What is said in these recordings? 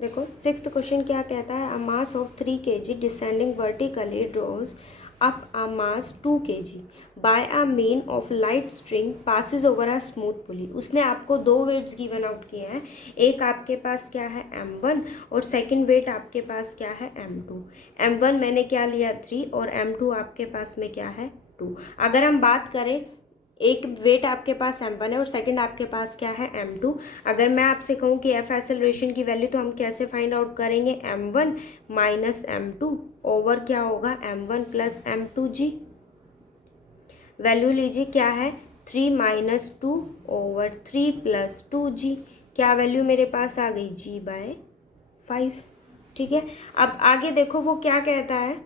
देखो sixth question क्या कहता है, a mass of 3 kg descending vertically draws up a mass 2 kg by a means of light string passes over a smooth pulley. उसने आपको दो weights given out किए हैं, एक आपके पास क्या है m1 और सेकंड वेट आपके पास क्या है m2। m1 मैंने क्या लिया 3 और m2 आपके पास में क्या है 2। अगर हम बात करें, एक वेट आपके पास m1 है और सेकंड आपके पास क्या है m2। अगर मैं आपसे कहूँ कि एफ एक्सेलरेशन की वैल्यू, तो हम कैसे फाइंड आउट करेंगे, m1 माइनस m2 ओवर क्या होगा m1 प्लस m2g। वैल्यू लीजिए क्या है 3 माइनस 2 ओवर 3 प्लस 2g। क्या वैल्यू मेरे पास आ गई g/5। ठीक है, अब आगे देखो वो क्या कहता है,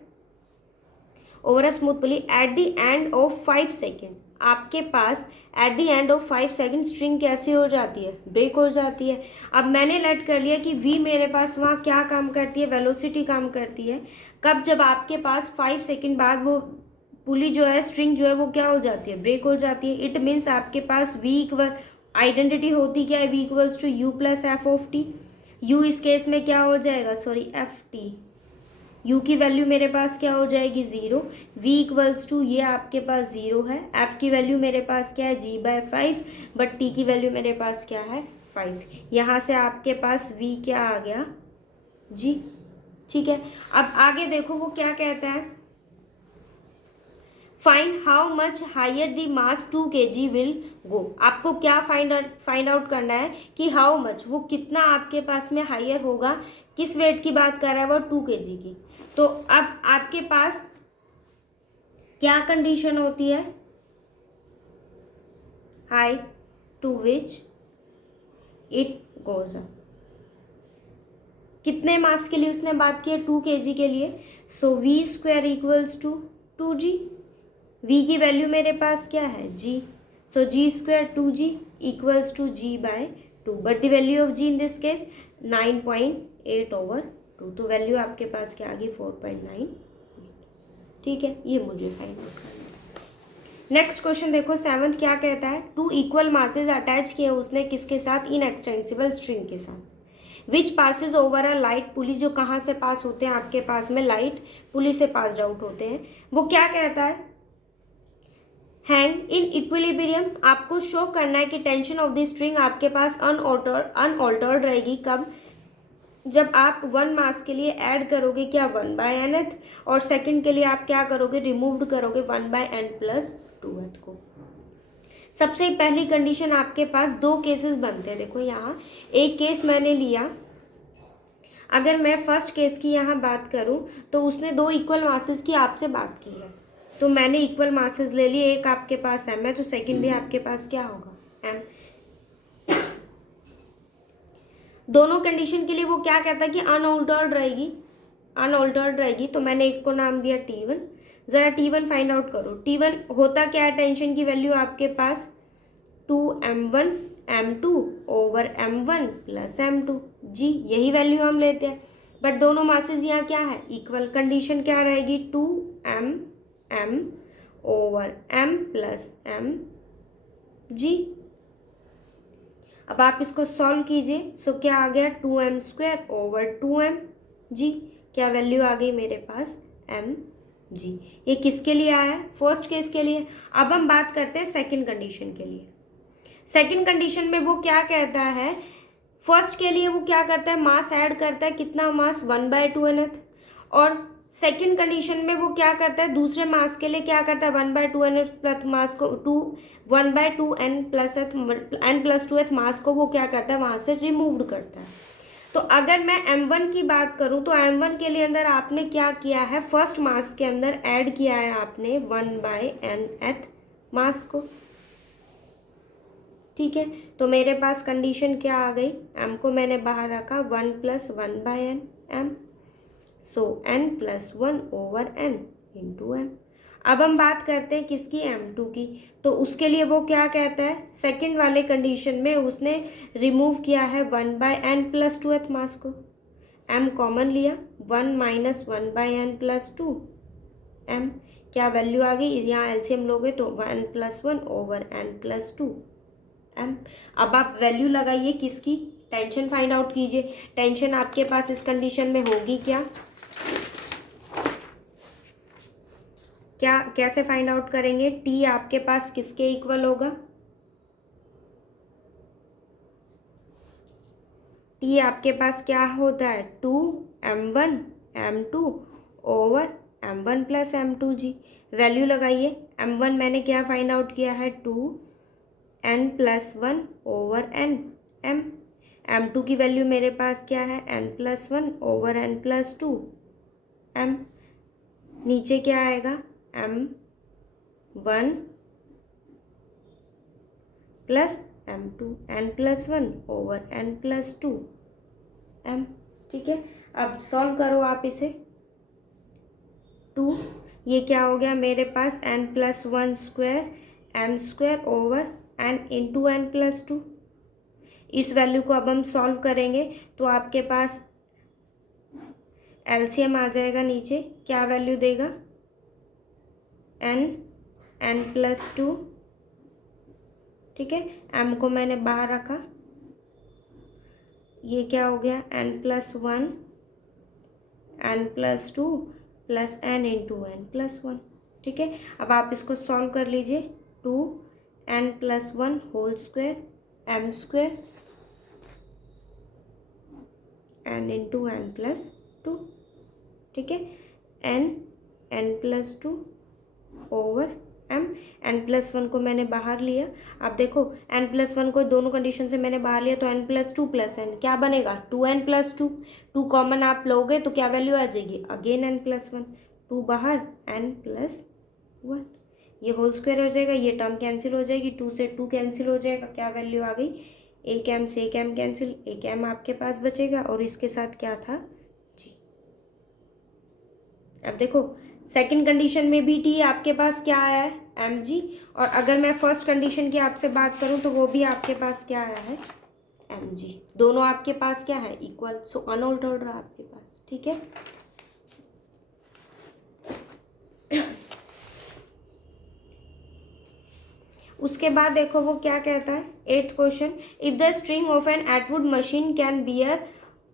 over a smooth pulley at the end of 5 second. आपके पास at the end of 5 second string कैसे हो जाती है, ब्रेक हो जाती है। अब मैंने लेट कर लिया कि v मेरे पास वहाँ क्या काम करती है, वेलोसिटी काम करती है। कब, जब आपके पास 5 सेकेंड बाद वो पुली जो है, स्ट्रिंग जो है वो क्या हो जाती है, ब्रेक हो जाती है। इट मीन्स आपके पास v इक्वल, आइडेंटिटी होती क्या है, v equals to u plus F of T. u इस केस में क्या हो जाएगा, सॉरी एफ टी। u की वैल्यू मेरे पास क्या हो जाएगी 0। v इक्वल्स टू, ये आपके पास 0 है। f की वैल्यू मेरे पास क्या है g/5, बट t की वैल्यू मेरे पास क्या है 5। यहाँ से आपके पास v क्या आ गया g। ठीक है, अब आगे देखो वो क्या कहता है, find how much higher the mass 2 kg will go. आपको क्या फाइंड आउट करना है कि हाउ मच, वो कितना आपके पास में हायर होगा। किस वेट की बात कर रहा है वो, 2 kg की। तो अब आपके पास क्या कंडीशन होती है, high to which it goes up. कितने मास के लिए उसने बात की है, 2 kg के लिए। So v square equals to 2g। v की वैल्यू मेरे पास क्या है g। So g square 2g equals to g/2, but the value of g in this case 9.8/2। तो वैल्यू आपके पास क्या आ गई 4.9। ठीक है, ये मुझे फाइंड आउट करना है। नेक्स्ट क्वेश्चन देखो सेवंथ क्या कहता है, 2 इक्वल मासेज अटैच किए उसने किसके साथ, इन एक्सटेंसिबल स्ट्रिंग के साथ। Which passes over a light pulley, जो कहाँ से पास होते हैं, आपके पास में लाइट पुली से पास आउट होते हैं। वो क्या कहता है, हैंग इन इक्विलिब्रियम। आपको शो करना है कि टेंशन ऑफ द स्ट्रिंग आपके पास अनऑल्टर्ड रहेगी। कब, जब आप 1 मास के लिए ऐड करोगे क्या 1/nth, और सेकंड के लिए आप क्या करोगे, रिमूव करोगे 1/n+2th को। सबसे पहली कंडीशन, आपके पास दो केसेस बनते हैं। देखो यहाँ एक केस मैंने लिया, अगर मैं फर्स्ट केस की यहाँ बात करूँ तो उसने 2 इक्वल मासेस की आपसे बात की है, तो मैंने इक्वल मासेस ले लिए। एक आपके पास m है तो सेकंड भी आपके पास क्या होगा m। दोनों कंडीशन के लिए वो क्या कहता है कि अनऑल्टर्ड रहेगी। तो मैंने एक को नाम दिया T1। ज़रा T1 फाइंड आउट करो। T1 होता क्या है, टेंशन की वैल्यू आपके पास 2m1 m2 over m1 plus m2 जी, यही वैल्यू हम लेते हैं। बट दोनों मासेस यहाँ क्या है, इक्वल। कंडीशन क्या रहेगी 2m over m plus m जी। अब आप इसको सॉल्व कीजिए। सो क्या आ गया 2m² ओवर 2m जी। क्या वैल्यू आ गई मेरे पास m जी। ये किसके लिए आया है, फर्स्ट केस के लिए। अब हम बात करते हैं सेकंड कंडीशन के लिए। सेकंड कंडीशन में वो क्या कहता है, फर्स्ट के लिए वो क्या करता है, मास ऐड करता है। कितना मास 1/2nth। और सेकंड कंडीशन में वो क्या करता है, दूसरे मास के लिए क्या करता है 1/2nth प्लस मास को 1/2n+2th मास को वो क्या करता है, वहां से रिमूव करता है। तो अगर मैं m1 की बात करूं तो m1 के लिए अंदर आपने क्या किया है, फर्स्ट मास के अंदर ऐड किया है आपने 1/nth मास को। ठीक है, तो मेरे पास कंडीशन क्या आ गई, m को मैंने बाहर रखा 1 + 1/n m। सो n + 1 over n into m। अब हम बात करते हैं किसकी, m2 की। तो उसके लिए वो क्या कहता है, सेकंड वाले कंडीशन में उसने रिमूव किया है 1/n+2th मास को। m कॉमन लिया, 1 - 1/n+2 m। क्या वैल्यू आ गई, यहाँ एलसीएम लोगे तो 1 + 1 ओवर n+2 m। अब आप वैल्यू लगाइए किसकी, टेंशन फाइंड आउट कीजिए। टेंशन आपके पास इस कंडीशन में होगी क्या, कैसे फाइंड आउट करेंगे? टी आपके पास किसके इक्वल होगा? टी आपके पास क्या होता है? 2m1 m2 over m1 plus m2 जी। वैल्यू लगाइए। m1 मैंने क्या फाइंड आउट किया है? 2n+1 over n m। m2 की वैल्यू मेरे पास क्या है? n+1 over n+2 m। नीचे क्या आएगा? m1 plus m2 n+1 over n+2 m। ठीक है, अब सॉल्व करो आप इसे। 2 ये क्या हो गया मेरे पास? n+1 square m square over n into n+2। इस वैल्यू को अब हम सॉल्व करेंगे तो आपके पास एलसीएम आ जाएगा। नीचे क्या वैल्यू देगा? n+2। ठीक है, m को मैंने बाहर रखा। ये क्या हो गया? n+1 n+2 plus n into n+1। ठीक है, अब आप इसको सॉल्व कर लीजिए। 2n+1 whole square m square n into n+2। ठीक है, n+2 ओवर m। n+1 को मैंने बाहर लिया। आप देखो n+1 को दोनों कंडीशन से मैंने बाहर लिया तो n+2 प्लस n क्या बनेगा? 2n+2। 2 कॉमन आप लोगे तो क्या वैल्यू आ जाएगी? Again n+1। 2 बाहर n+1, ये होल स्क्वायर हो जाएगा, ये टर्म कैंसिल हो जाएगी, 2 से 2 कैंसिल हो जाएगा। क्या वैल्यू आ गई? एक m से एक m कैंसिल, एक m आपके पास बचेगा और इसके साथ क्या था? जी। अब देखो सेकंड कंडीशन में भी टी आपके पास क्या आया है? mg। और अगर मैं फर्स्ट कंडीशन की आपसे बात करूं तो वो भी आपके पास क्या आया है? mg। दोनों आपके पास क्या है? इक्वल। सो अनऑल्टर्ड रहा आपके पास। ठीक है, उसके बाद देखो वो क्या कहता है। 8th question, if the string of an Atwood machine can bear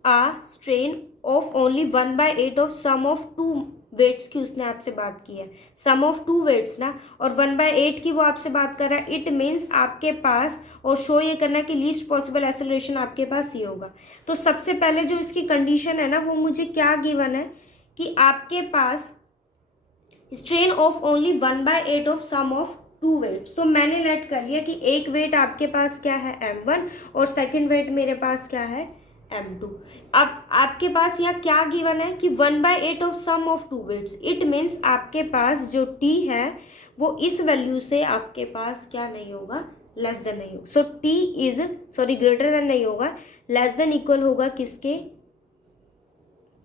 a strain of only 1/8 of sum of 2 weights की उसने आपसे बात की है। सम ऑफ 2 वेट्स ना, और 1/8 की वो आपसे बात कर रहा है। इट मीन्स आपके पास, और शो ये करना कि लीस्ट पॉसिबल एक्सेलरेशन आपके पास ये होगा। तो सबसे पहले जो इसकी कंडीशन है ना, वो मुझे क्या गिवन है कि आपके पास strain of only 1/8 of sum of 2 weights. तो मैंने लेट कर लिया कि एक वेट आपके पास क्या है? m1 और सेकंड वेट मेरे पास क्या है? m2। अब आपके पास यहाँ क्या गिवन है कि 1/8 of sum of 2 weights. It means आपके पास जो t है वो इस वैल्यू से आपके पास क्या नहीं होगा? लेस देन नहीं होगा। So t is greater than नहीं होगा, लेस देन इक्वल होगा किसके?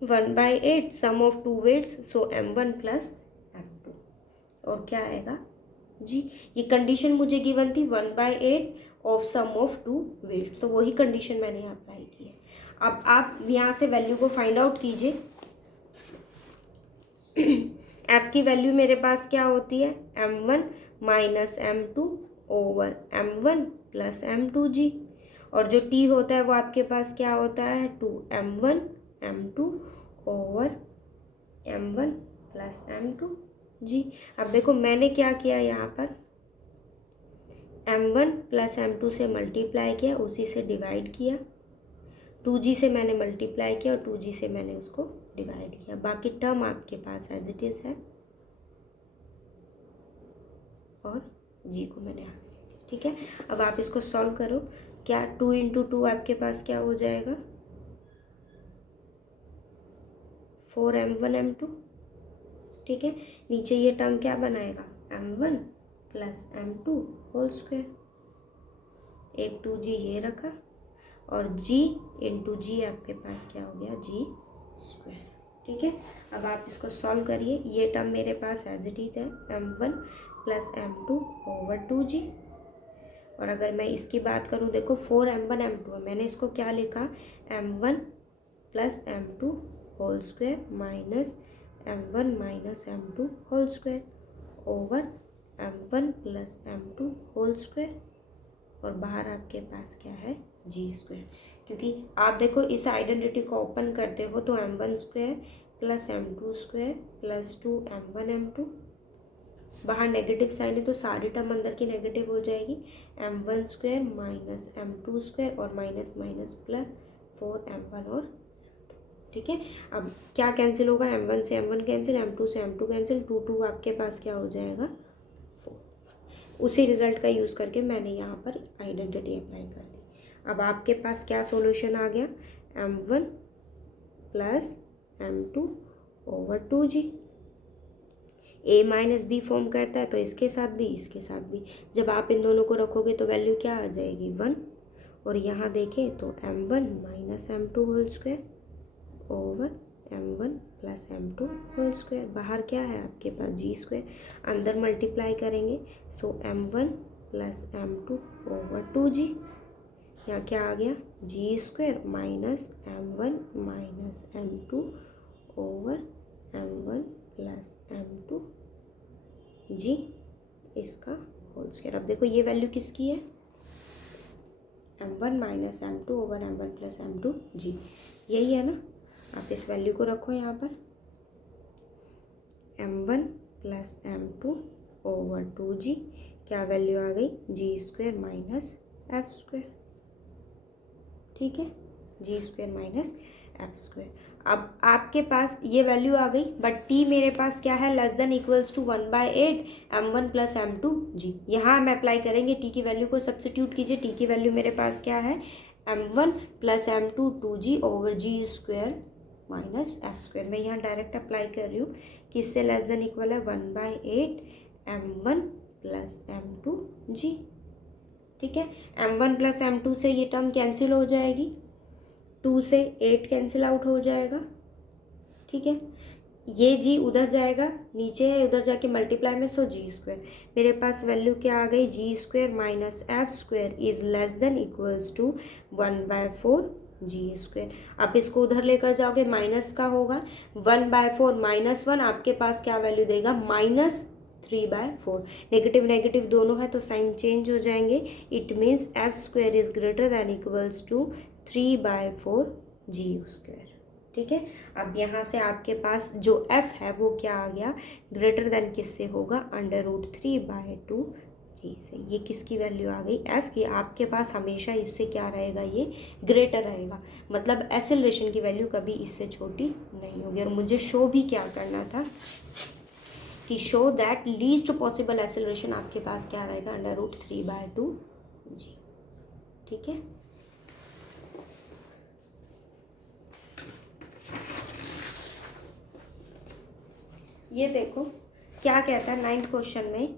1/8 sum of 2 weights. So m1 plus m2। और क्या आएगा जी? ये कंडीशन मुझे गिवन थी 1/8 ऑफ सम ऑफ 2 वेट्स, तो वही कंडीशन मैंने यहाँ अप्लाई की है। अब आप यहाँ से वैल्यू को फाइंड आउट कीजिए। f की वैल्यू मेरे पास क्या होती है? m1 minus m2 over m1 plus m2 जी। और जो t होता है वो आपके पास क्या होता है? 2m1 m2 over m1 plus m2 जी। अब देखो मैंने क्या किया यहाँ पर? m1 प्लस m2 से मल्टीप्लाई किया, उसी से डिवाइड किया। 2g से मैंने मल्टीप्लाई किया और 2g से मैंने उसको डिवाइड किया। बाकी टर्म आपके पास एज इट इज़ है और g को मैंने यहाँ लिख दिया। ठीक है, अब आप इसको सॉल्व करो। क्या 2 इंटू 2 आपके पास क्या हो जाएगा? 4m1 m2। ठीक है, नीचे ये टर्म क्या बनाएगा? m1 plus m2 whole square. एक 2g ये रखा और g इंटू जी आपके पास क्या हो गया? g square. ठीक है, अब आप इसको सॉल्व करिए। ये टर्म मेरे पास एज इट इज़ है m1 plus m2 over 2g। और अगर मैं इसकी बात करूँ, देखो 4m1 m2 है, मैंने इसको क्या लिखा? m1 plus m2 whole square minus m1 minus m2 whole square over m1 plus m2 whole square. और बाहर आपके पास क्या है? g square. क्योंकि आप देखो इस आइडेंटिटी को ओपन करते हो तो m1² plus m2² plus 2m1m2, बाहर नेगेटिव साइन है तो सारी टर्म अंदर की नेगेटिव हो जाएगी, m1² माइनस m2² और माइनस माइनस प्लस 4m1 और, ठीक है। अब क्या कैंसिल होगा, m1 से m1 कैंसिल, m2 से m2 कैंसिल, 2 आपके पास क्या हो जाएगा 4। उसी रिजल्ट का यूज़ करके मैंने यहाँ पर आइडेंटिटी अप्लाई कर दी। अब आपके पास क्या सॉल्यूशन आ गया, m1 plus m2 over 2g। a minus B form करता है तो इसके साथ भी इसके साथ भी, जब आप इन दोनों को रखोगे तो वैल्यू क्या आ जाएगी 1, और यहाँ देखें तो m1 minus m2 whole square over m1 plus m2 whole square. बाहर क्या है आपके पास g², अंदर मल्टीप्लाई करेंगे सो m1 plus m2 over 2g। यहाँ क्या आ गया g² minus m1 minus m2 over m1 plus m2 g इसका होल स्क्वायर। अब देखो ये वैल्यू किसकी है, m1 minus m2 over m1 plus m2 g, यही है ना। आप इस वैल्यू को रखो यहाँ पर, m1 plus m2 over 2g, क्या वैल्यू आ गई g² माइनस f², ठीक है, g² माइनस f²। अब आपके पास ये वैल्यू आ गई, बट t मेरे पास क्या है less than equals to 1/8 m1 plus m2 g। यहाँ हम अप्लाई करेंगे t की वैल्यू को सब्स्टिट्यूट कीजिए, t की वैल्यू मेरे पास क्या है m1 plus m2 2g over g² minus f²। मैं यहाँ डायरेक्ट अप्लाई कर रही हूँ कि इससे लेस देन इक्वल है 1/8 m1 प्लस m2 g, ठीक है। m1 प्लस m2 से ये टर्म कैंसिल हो जाएगी, 2 से 8 कैंसिल आउट हो जाएगा, ठीक है। ये g उधर जाएगा, नीचे है उधर जाके मल्टीप्लाई में, सो g²। मेरे पास वैल्यू क्या आ गई g² minus f² is less than equals to 1/4 g²। आप इसको उधर लेकर जाओगे माइनस का होगा, 1/4 माइनस 1 आपके पास क्या वैल्यू देगा -3/4। नेगेटिव नेगेटिव दोनों है तो साइन चेंज हो जाएंगे, it means f² is greater than equals to 3/4 g², ठीक है। अब यहाँ से आपके पास जो f है वो क्या आ गया, ग्रेटर देन किससे होगा, √3/2 g से। ये किसकी वैल्यू आ गई f की, आपके पास हमेशा इससे क्या रहेगा, ये ग्रेटर रहेगा, मतलब एक्सेलरेशन की वैल्यू कभी इससे छोटी नहीं होगी। और मुझे शो भी क्या करना था कि show that least possible acceleration आपके पास क्या रहेगा, √3/2 g, ठीक है। ये देखो क्या कहता है 9th क्वेश्चन में,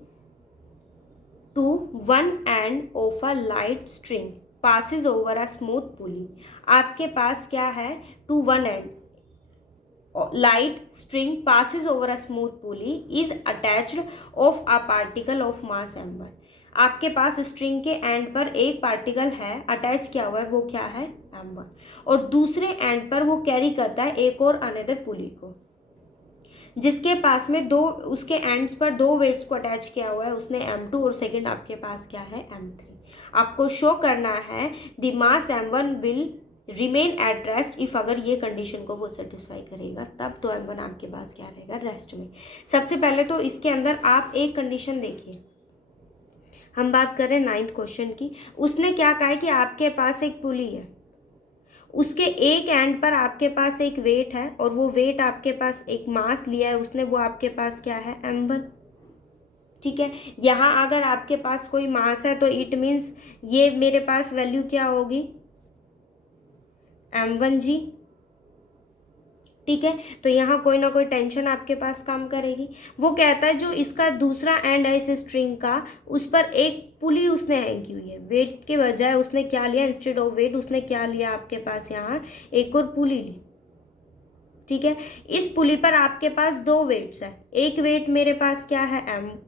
to one end of a light string passes over a smooth pulley. आपके पास क्या है, to one end light string passes over a smooth pulley is attached of a particle of mass m1। आपके पास string के and पर एक particle है attach किया हुआ है, वो क्या है m1, और दूसरे एंड पर वो कैरी करता है एक और अनदर पुली को, जिसके पास में दो, उसके एंड्स पर दो वेट्स को अटैच किया हुआ है, उसने m2 और सेकंड आपके पास क्या है m3। आपको शो करना है the mass m1 will remain at rest if, अगर ये कंडीशन को वो सेटिस्फाई करेगा तब तो m1 आपके पास क्या रहेगा रेस्ट में। सबसे पहले तो इसके अंदर आप एक कंडीशन देखिए, हम बात कर रहे हैं 9th क्वेश्चन की। उसने क्या कहा है कि आपके पास एक पुली है, उसके एक एंड पर आपके पास एक वेट है और वो वेट आपके पास एक मास लिया है उसने, वो आपके पास क्या है m1, ठीक है। यहाँ अगर आपके पास कोई मास है तो इट मीन्स ये मेरे पास वैल्यू क्या होगी m1g, ठीक है। तो यहाँ कोई ना कोई टेंशन आपके पास काम करेगी। वो कहता है जो इसका दूसरा एंड है इस स्ट्रिंग का, उस पर एक पुली उसने हैंग की हुई है, वेट के बजाय उसने क्या लिया, इंस्टेड ऑफ वेट उसने क्या लिया आपके पास यहाँ एक और पुली ली, ठीक है। इस पुली पर आपके पास दो वेट्स है, एक वेट मेरे पास क्या है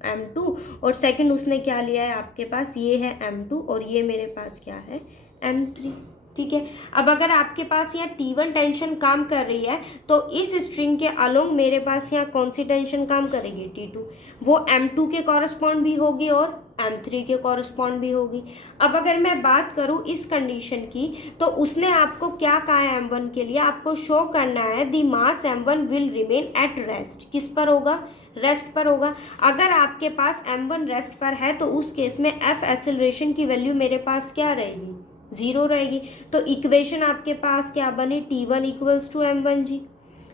m2 और सेकंड उसने क्या लिया है आपके पास, ये है m2 और ये मेरे पास क्या है m3, ठीक है। अब अगर आपके पास यहाँ T1 टेंशन काम कर रही है तो इस स्ट्रिंग के अलोंग मेरे पास यहाँ कौन सी टेंशन काम करेगी T2, वो m2 के कॉरस्पॉन्ड भी होगी और M3 के कॉरस्पॉन्ड भी होगी। अब अगर मैं बात करूँ इस कंडीशन की, तो उसने आपको क्या कहा है M1 के लिए, आपको शो करना है the mass M1 will remain at rest. किस पर होगा, रेस्ट पर होगा। अगर आपके पास M1 रेस्ट पर है तो उस केस में F एक्सेलरेशन की वैल्यू मेरे पास क्या रहेगी, 0 रहेगी। तो इक्वेशन आपके पास क्या बने, T1 equals to M1G।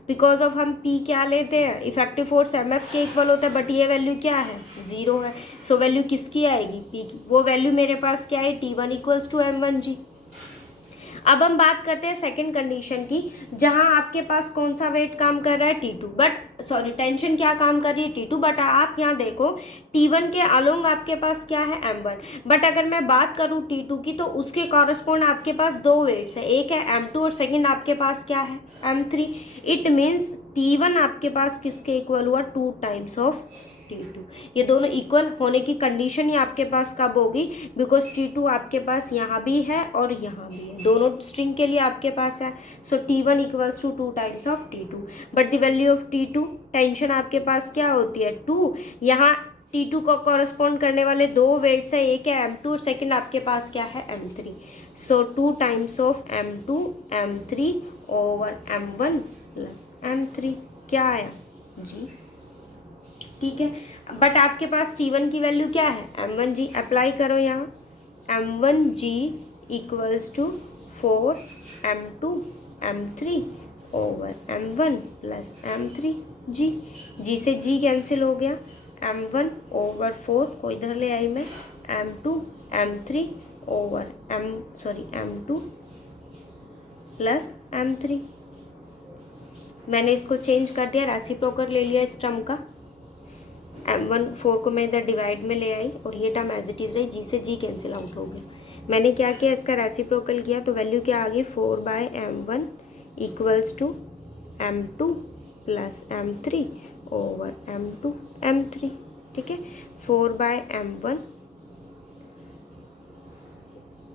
Because of हम P क्या लेते हैं, इफेक्टिव फोर्स MF के इक्वल होता है, बट ये वैल्यू क्या है, 0 है। सो वैल्यू किसकी आएगी, P की। वो वैल्यू मेरे पास क्या है, T1 इक्वल्स टू M1G। अब हम बात करते हैं सेकंड कंडीशन की, जहां आपके पास कौन सा वेट काम कर रहा है, T2, बट सॉरी टेंशन क्या काम कर रही है, T2, बट आप यहाँ देखो T1 के अलोंग आपके पास क्या है, M1। बट अगर मैं बात करूँ T2 की, तो उसके कॉरस्पॉन्ड आपके पास दो वेट्स है, एक है M2 और सेकंड आपके पास क्या है, M3। इट मीन्स T1 आपके पास किसके इक्वल हुआ, 2 टाइम्स ऑफ T2। ये दोनों इक्वल होने की कंडीशन ही आपके पास कब होगी, बिकॉज T2 आपके पास यहाँ भी है और यहाँ भी है, दोनों स्ट्रिंग के लिए आपके पास है। So T1 equals to 2 times of T2, but the value of T2 tension आपके पास क्या होती है, 2। यहाँ T2 को कॉरस्पॉन्ड करने वाले दो वेट्स है, एक है M2 और सेकेंड आपके पास क्या है, M3। So 2 times of M2 M3 over M1 plus M3 क्या आया, G। ठीक है, बट आपके पास T1 की वैल्यू क्या है, M1G। अप्लाई करो यहाँ, M1G equals to 4 M2 M3 over M1 plus M3G। G से G कैंसिल हो गया, M1 ओवर 4 को इधर ले आई मैं, M2 M3 over M2 plus M3। मैंने इसको चेंज कर दिया, रेसिप्रोकल ले लिया इस टर्म का। M1 4 को मैं इधर डिवाइड में ले आई और ये टर्म एज इट इज़ रही, G से G कैंसिल आउट हो गया। मैंने क्या किया, इसका रेसिप्रोकल किया तो वैल्यू क्या आ गई, 4/M1 equals to M2 plus M3 over M2 M3। ठीक है, 4/M1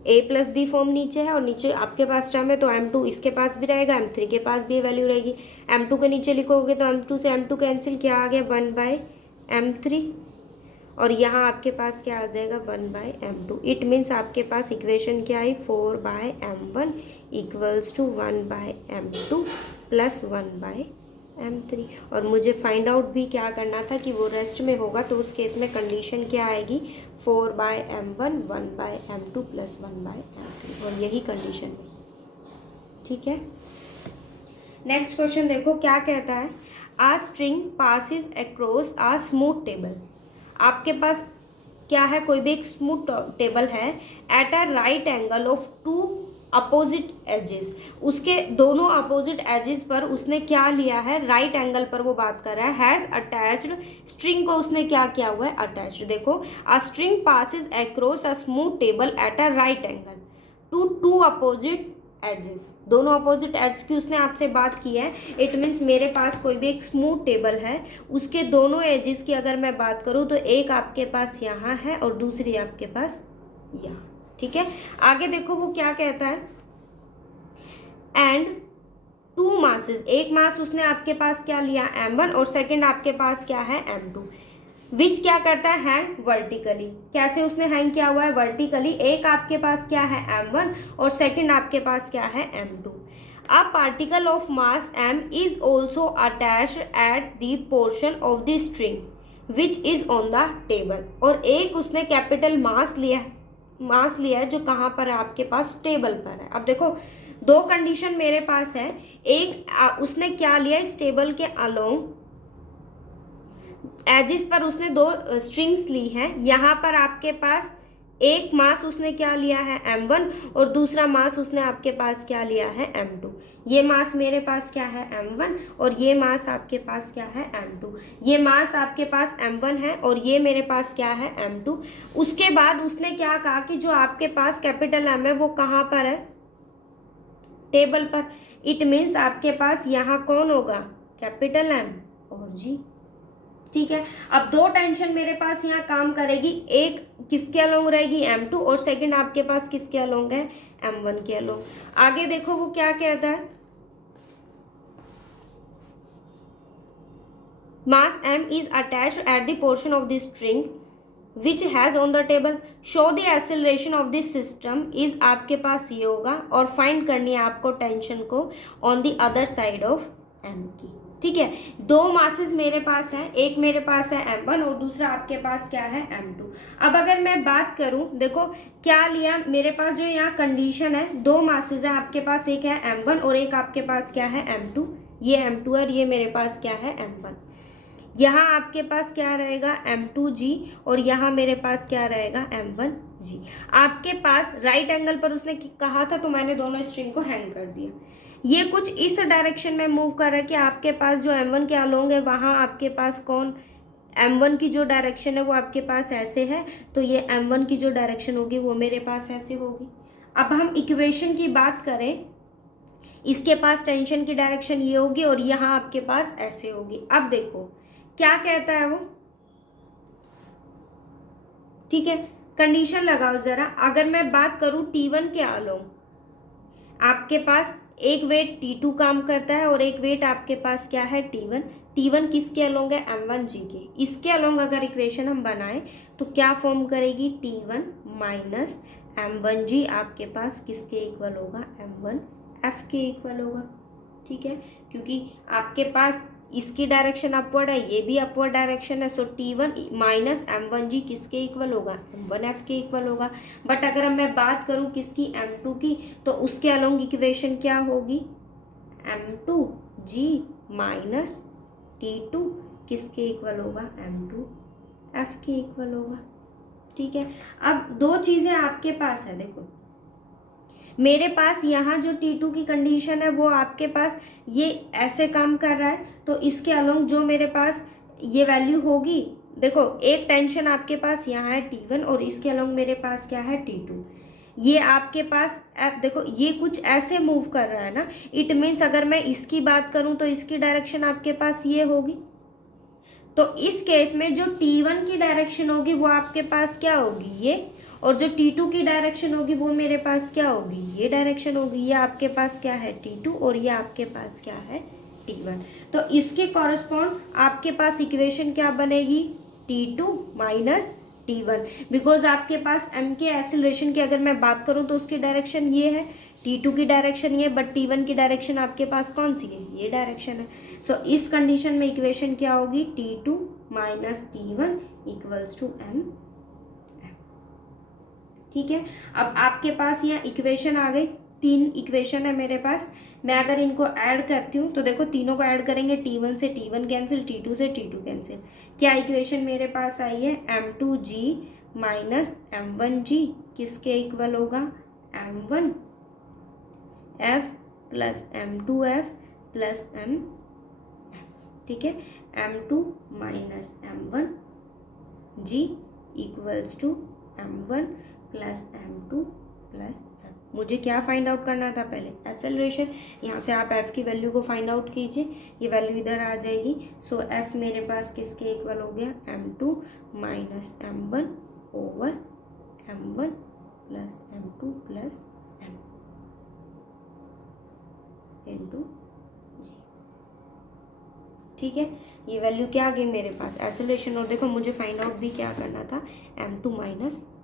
A plus B form नीचे है और नीचे आपके पास टर्म है, तो M2 इसके पास भी रहेगा, M3 के पास भी वैल्यू रहेगी। M2 के नीचे लिखोगे तो M2 से M2 कैंसिल, क्या आ गया, 1/M3 और यहाँ आपके पास क्या आ जाएगा, 1/M2। इट मीन्स आपके पास इक्वेशन क्या आई, 4/M1 equals to 1/M2 plus 1/M3। और मुझे फाइंड आउट भी क्या करना था कि वो रेस्ट में होगा, तो उस केस में कंडीशन क्या आएगी, 4/M1 1/M2 प्लस 1/M3, और यही कंडीशन है। ठीक है, नेक्स्ट क्वेश्चन देखो क्या कहता है, a string passes across a smooth table. आपके पास क्या है, कोई भी एक स्मूथ टेबल है, at a right angle of 2 opposite edges. उसके दोनों अपोजिट एजेस पर उसने क्या लिया है, राइट एंगल पर वो बात कर रहा है। हैज़ अटैच्ड, स्ट्रिंग को उसने क्या किया हुआ है, अटैच्ड। देखो, a string passes across a smooth table at a right angle to 2 opposite edges. दोनों अपोजिट एज की उसने आपसे बात की है। इट मीन्स मेरे पास कोई भी एक स्मूथ टेबल है, उसके दोनों एजेस की अगर मैं बात करूँ तो एक आपके पास यहाँ है और दूसरी आपके पास यहाँ। ठीक है, आगे देखो वो क्या कहता है, एंड 2 मासेस, एक मास उसने आपके पास क्या लिया, M1 और सेकंड आपके पास क्या है, M2। विच क्या करता है, हैंग वर्टिकली। कैसे उसने हैंग किया हुआ है, वर्टिकली। एक आपके पास क्या है, M1 और सेकंड आपके पास क्या है, M2। A particle of mass M is also attached at the portion of the string which is on the table. और एक उसने कैपिटल मास लिया है जो कहाँ पर है, आपके पास टेबल पर है। अब देखो, दो कंडीशन मेरे पास है, एक उसने क्या लिया, इस टेबल के अलोंग एजिस पर उसने 2 स्ट्रिंग्स ली हैं। यहाँ पर आपके पास एक मास उसने क्या लिया है, M1 और दूसरा मास उसने आपके पास क्या लिया है, M2। ये मास मेरे पास क्या है, M1 और ये मास आपके पास क्या है, M2। ये मास आपके पास M1 है और ये मेरे पास क्या है, M2। उसके बाद उसने क्या कहा कि जो आपके पास कैपिटल M है वो कहाँ पर है, टेबल पर। इट मीन्स आपके पास यहाँ कौन होगा, कैपिटल M और G। ठीक है, अब 2 टेंशन मेरे पास यहाँ काम करेगी, एक किसके अलोंग रहेगी, M2 और सेकंड आपके पास किसके अलोंग है, M1 के अलोंग। आगे देखो वो क्या कहता है, मास M is attached at the portion of the string which has on the table, show the acceleration of this system is, आपके पास ये होगा, और फाइंड करनी है आपको टेंशन को on the other side of M की। ठीक है, दो मासेस मेरे पास हैं, एक मेरे पास है m1 और दूसरा आपके पास क्या है m2। अब अगर मैं बात करूं, देखो क्या लिया मेरे पास, जो यहाँ कंडीशन है, दो मासेस है आपके पास, एक है m1 और एक आपके पास क्या है m2। ये m2 है और ये मेरे पास क्या है m1। यहाँ आपके पास क्या रहेगा m2g और यहाँ मेरे पास क्या रहेगा m1g। आपके पास राइट एंगल पर उसने कहा था तो मैंने दोनों स्ट्रिंग को हैंग कर दिया। ये कुछ इस डायरेक्शन में मूव कर रहा है कि आपके पास जो m1 के अलोंग है वहाँ आपके पास कौन, m1 की जो डायरेक्शन है वो आपके पास ऐसे है, तो ये m1 की जो डायरेक्शन होगी वो मेरे पास ऐसे होगी। अब हम इक्वेशन की बात करें, इसके पास टेंशन की डायरेक्शन ये होगी और यहाँ आपके पास ऐसे होगी। अब देखो क्या कहता है वो, ठीक है, कंडीशन लगाओ जरा। अगर मैं बात करूं T1 के अलोंग, आपके पास एक वेट T2 काम करता है और एक वेट आपके पास क्या है T1। T1 किसके अलोंग है, m1g के। इसके अलोंग अगर इक्वेशन हम बनाएं तो क्या फॉर्म करेगी, T1 माइनस m1g आपके पास किसके इक्वल होगा, m1f के इक्वल होगा। ठीक है, क्योंकि आपके पास इसकी डायरेक्शन अपवर्ड है, ये भी अपवर्ड डायरेक्शन है, सो T1 माइनस m1g किसके इक्वल होगा, m1f के इक्वल होगा। बट अगर मैं बात करूं किसकी, m2 की, तो उसके अलोंग इक्वेशन क्या होगी, m2g माइनस T2 किसके इक्वल होगा, m2f के इक्वल होगा। ठीक है, अब दो चीज़ें आपके पास है, देखो मेरे पास यहाँ जो T2 की कंडीशन है वो आपके पास ये ऐसे काम कर रहा है, तो इसके अलोंग जो मेरे पास ये वैल्यू होगी, देखो एक टेंशन आपके पास यहाँ है T1 और इसके अलोंग मेरे पास क्या है T2। ये आपके पास देखो ये कुछ ऐसे मूव कर रहा है ना, इट मीन्स अगर मैं इसकी बात करूँ तो इसकी डायरेक्शन आपके पास ये होगी। तो इस केस में जो T1 की डायरेक्शन होगी वो आपके पास क्या होगी, ये, और जो T2 की डायरेक्शन होगी वो मेरे पास क्या होगी, ये डायरेक्शन होगी। ये आपके पास क्या है T2 और ये आपके पास क्या है T1। तो इसके कॉरस्पॉन्ड आपके पास इक्वेशन क्या बनेगी, T2 माइनस T1, बिकॉज आपके पास m के एक्सेलरेशन की अगर मैं बात करूं तो उसकी डायरेक्शन ये है, T2 की डायरेक्शन ये, बट T1 की डायरेक्शन आपके पास कौन सी है, ये डायरेक्शन है। सो इस कंडीशन में इक्वेशन क्या होगी, T2 minus T1 equals to m। ठीक है, अब आपके पास यहाँ इक्वेशन आ गई, तीन इक्वेशन है मेरे पास। मैं अगर इनको ऐड करती हूँ तो देखो तीनों को ऐड करेंगे, T1 से T1 कैंसिल, T2 से T2 कैंसिल। क्या इक्वेशन मेरे पास आई है, m2g माइनस m1g किसके इक्वल होगा, m1f plus m2f plus m। ठीक है, m2 minus m1g equals to m1 plus m2 plus m। मुझे क्या फाइंड आउट करना था, पहले एक्सेलरेशन। यहाँ से आप f की वैल्यू को फाइंड आउट कीजिए, ये वैल्यू इधर आ जाएगी। सो f मेरे पास किसके इक्वल हो गया, m2 minus m1 over m1 plus m2 plus m into g. ठीक है, ये वैल्यू क्या आ गई मेरे पास, एक्सेलरेशन। और देखो मुझे फाइंड आउट भी क्या करना था, m2 माइनस m1।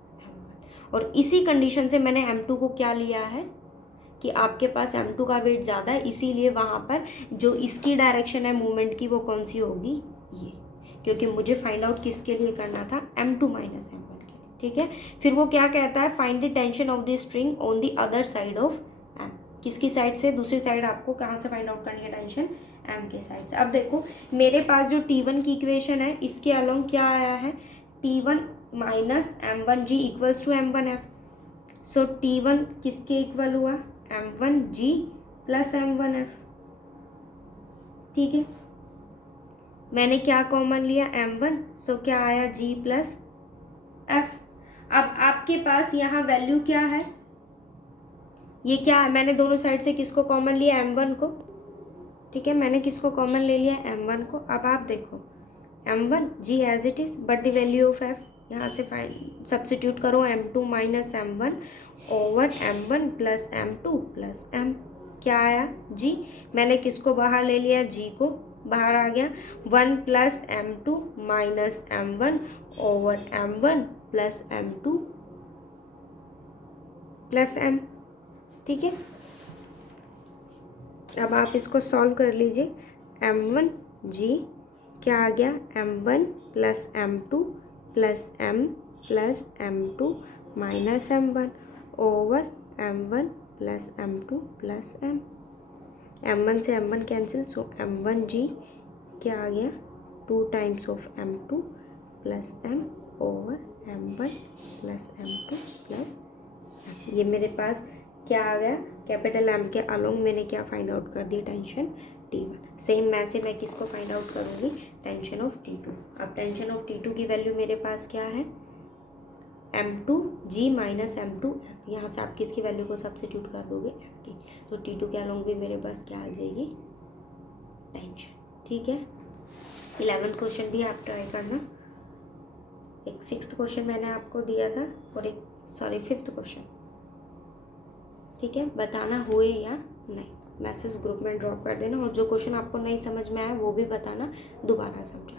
और इसी कंडीशन से मैंने m2 को क्या लिया है कि आपके पास m2 का वेट ज़्यादा है, इसीलिए वहाँ पर जो इसकी डायरेक्शन है मूवमेंट की वो कौन सी होगी, ये, क्योंकि मुझे फाइंड आउट किसके लिए करना था, m2 माइनस m1 के लिए। ठीक है, फिर वो क्या कहता है, find the tension of the string on the other side of m। किसकी साइड से, दूसरी साइड आपको कहाँ से फाइंड आउट करनी है टेंशन, m के साइड से। अब देखो मेरे पास जो T1 की इक्वेशन है इसके अलोंग क्या आया है, T1 minus m1g equals to m1f। So T1 किसके इक्वल हुआ, m1g प्लस m1f। ठीक है, मैंने क्या कॉमन लिया, m1, सो क्या आया g प्लस f। अब आपके पास यहाँ वैल्यू क्या है, ये क्या है, मैंने दोनों साइड से किसको कॉमन लिया, m1 को। ठीक है, मैंने किसको कॉमन ले लिया, m1 को। अब आप देखो m1 g as it is, but the value of f यहाँ से फाइंड सब्सिट्यूट करो, m2 minus m1 over m1 plus m2 plus m। क्या आया, g, मैंने किसको बाहर ले लिया, g को बाहर आ गया 1 plus m2 minus m1 over m1 plus m2 plus m। ठीक है, अब आप इसको सॉल्व कर लीजिए। m1g क्या आ गया, m1 plus m2 plus m plus m2 minus m1 over m1 plus m2 plus m। m1 से m1 कैंसिल, सो m1g क्या आ गया 2 times of m2 plus m over m1 plus m2 plus m। ये मेरे पास क्या आ गया, कैपिटल M के along मैंने क्या फाइंड आउट कर दिया, टेंशन T1। सेम मैं किसको फाइंड आउट करूँगी, टेंशन ऑफ T2। अब टेंशन ऑफ T2 की वैल्यू मेरे पास क्या है, m2g माइनस m2f। यहाँ से आप किसकी वैल्यू को सब्स्टिट्यूट कर दोगे, f की, तो T2 के अलोंग भी मेरे पास क्या आ जाएगी, टेंशन। ठीक है, 11th क्वेश्चन भी आप ट्राई करना। एक 6th क्वेश्चन मैंने आपको दिया था और एक 5th क्वेश्चन। ठीक है, बताना हुए या नहीं, मैसेज ग्रुप में ड्रॉप कर देना, और जो क्वेश्चन आपको नहीं समझ में आया वो भी बताना, दोबारा समझा।